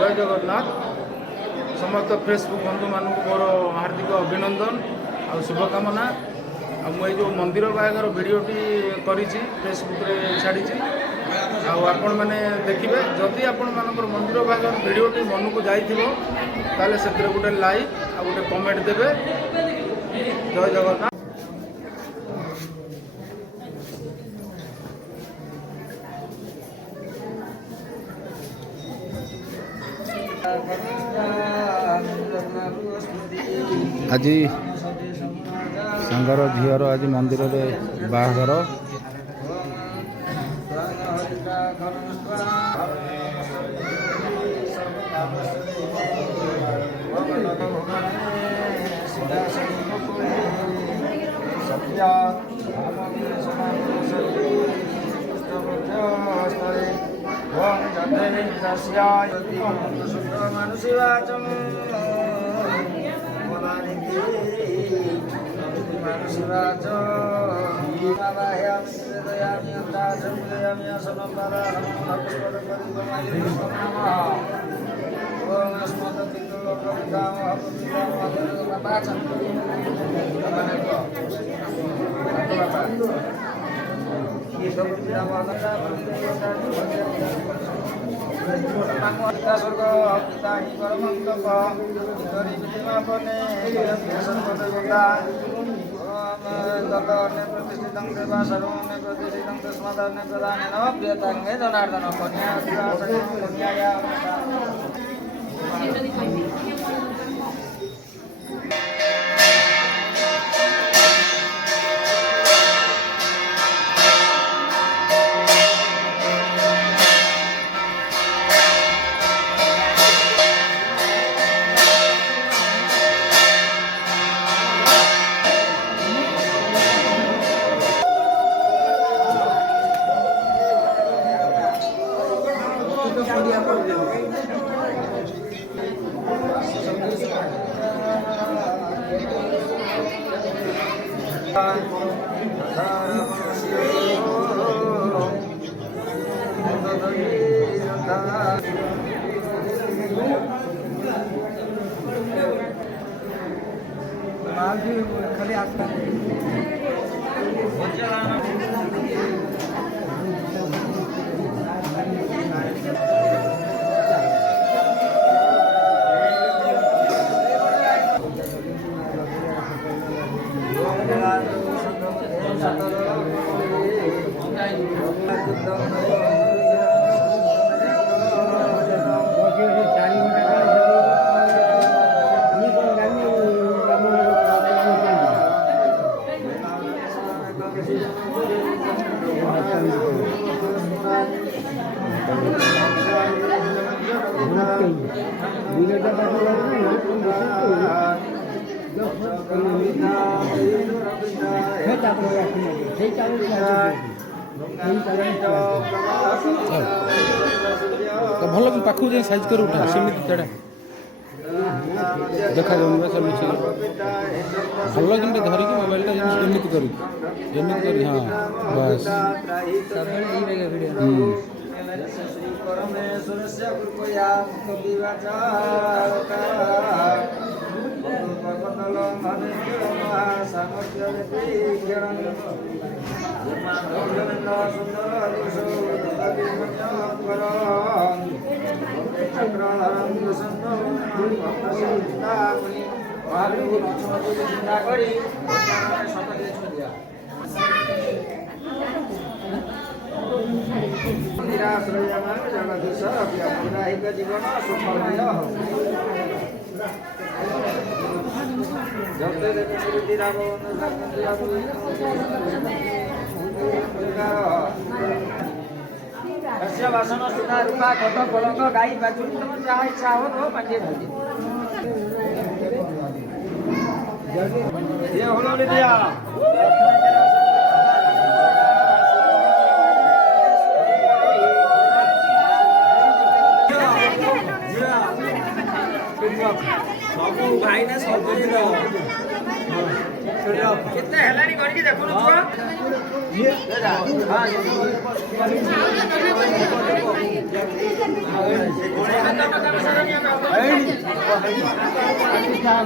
जय जगन्नाथ। समस्त फेसबुक बंधु मानक मोर हार्दिक अभिनंदन और शुभकामना। मुझे जो मंदिर बाहागर भिडटी करी फेसबुक रे छाड़ी आपण मैंने देखिए जदि आपण मानकर मंदिर बाहागर भिडटी मन को जाइए से गोटे लाइक आ गोटे कमेंट देवे। जय जगन्नाथ। आज सांगर झीर आज मंदिर में बाहागर भल पाखु जाए साइज कर उठा सेमती तेड़ा देखा जाऊन सब भल कि धरिकी मोबाइल एमती कर हाँ बस जीवन बासन सुना रूपा खत पलक गाई बाजू तुम जहाँ इच्छा हो तो पांडे भाजी ये होलो ले दिया सब भाई ने सब कितने हेलानी करके देखो ना ये हां ये हाँ